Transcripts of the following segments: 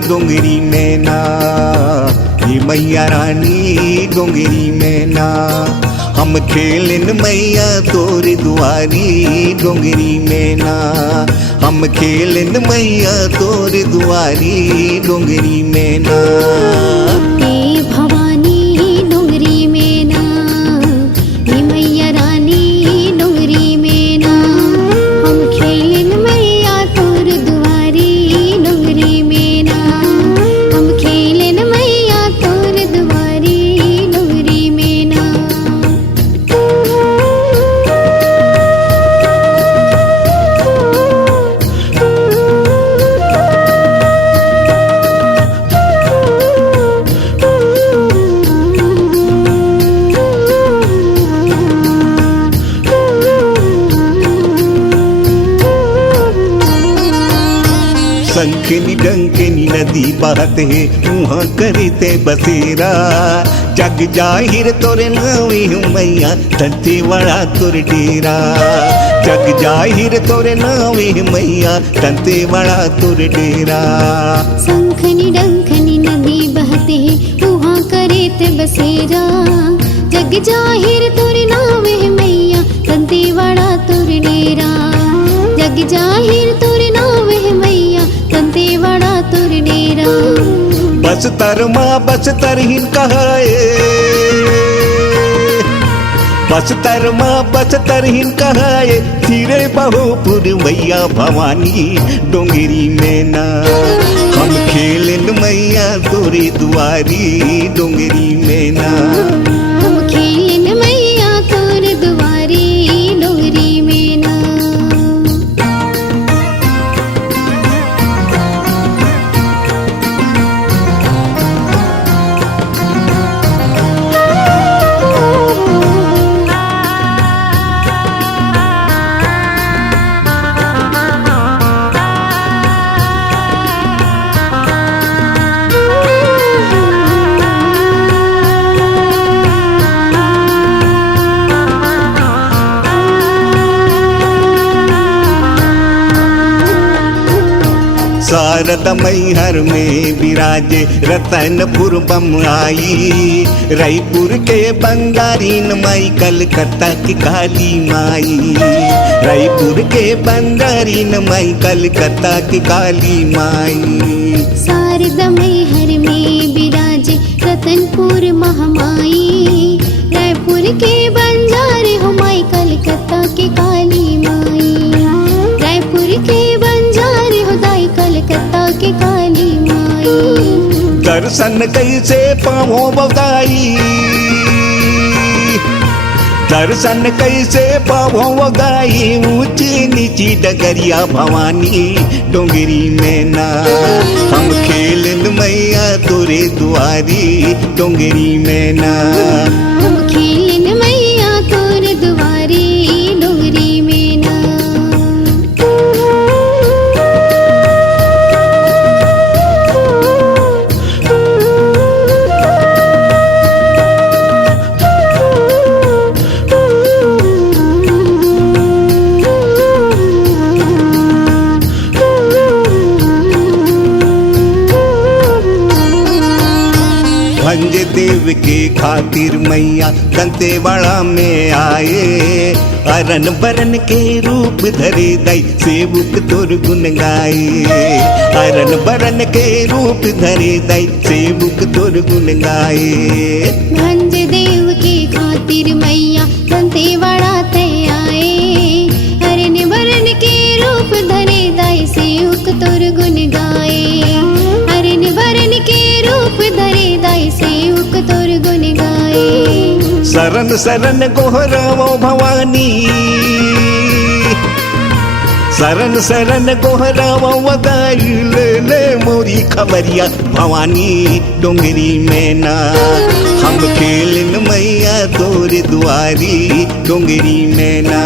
डोंगरी मैना, ये मैया रानी डोंगरी मैना। हम खेलन मैया तोरे दुआरी डोंगरी मैना, हम खेलन मैया तोरे दुआरी डोंगरी मैना। हे भवानी डोंगरी मैना, हे मैया रानी डोंगरी मैना। हम खेलन मैया तोर दुआरी डोंगरी मैना, हम खेलन मैया तोर दुआरी डोंगरी मैना। संखनी डंकनी नदी बहत है वहाँ करते बसेरा। जग जाहिर तोरे नावे मैया तंते बड़ा तुर डेरा। जग जाहिर तोरे नावे मैया तंते बड़ा तुर डेरा। संखनी डंखनी नदी बहते वहाँ करे ते बसेरा। जग जाहिर तोरे नावे मैया तंते बड़ा तुर डेरा। जग जाहिर तोरे नावे मैया तंते बड़ा तुर डेरा। बस तर माँ बस तरहीन कहाए, बस तर माँ बस तरहीन कहाए। धीरे बहुपुर मैया भवानी डोंगरी मैना, हम खेलन मैया तोरे दुआरी डोंगरी मैना। हम खेलन मैया तोर दुआरी डोंगरी मैना। शारदा मैहर में विराजे रतनपुर बम आई। रायपुर के बंगारीन माई कलकत्ता की काली माई। रायपुर के बंगारीन माई कलकत्ता की काली माई। शारदा मैहर में विराजे रतनपुर महामाई। रायपुर के बंजारे हो माई कलकत्ता की काली माई। रायपुर के बंजारे हो दाई कलकत्ता की काली माई। दर्शन कैसे पावो बगाई, दर्शन कैसे पावो बगाई। ऊंची नीची डगरिया भवानी डोंगरी मैना, हम खेलन मैया तोरे दुआरी डोंगरी मैना। हम खेलन मैया तोर दुआरी डोंगरी मैना। भंज देव के खातिर मैया दंतेवाड़ा में आए। अरन बरन के रूप धरे दाई सेवक तोर गुन गाए। अरन बरन के रूप धरे दाई सेवक तोर गुन गाए। भंज देव के खातिर मैया दंतेवाड़ा ते आए। हरन बरन के रूप धरे दाई सेवक तोर गुन गाए। हरन बरन के रूप धरे दाई सेवक तोर गुन गाए। शरण शरण गोहरावो भवानी, शरण शरण गोहरावो वगाई। ले ले मोरी खबरिया भवानी डोंगरी मैना, हम खेलन मैया तोरे दुआरी डोंगरी मैना।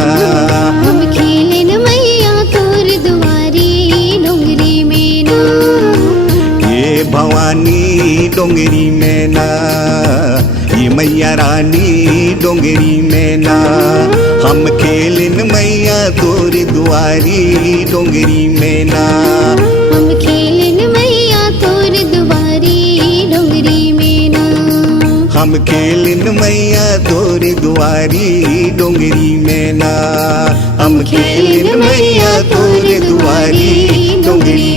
हम खेलन मैया तोर दुआरी डोंगरी मैना। ये भवानी डोंगरी मैना, ये मैया रानी डोंगरी मैना। हम खेलन मैया तोरे दुआरी डोंगरी मैना। हम खेलन मैया तोर हम खेलिन मैया तोरे दुआरी डोंगरी में ना हम खेलिन मैया तोरे दुआरी डोंगरी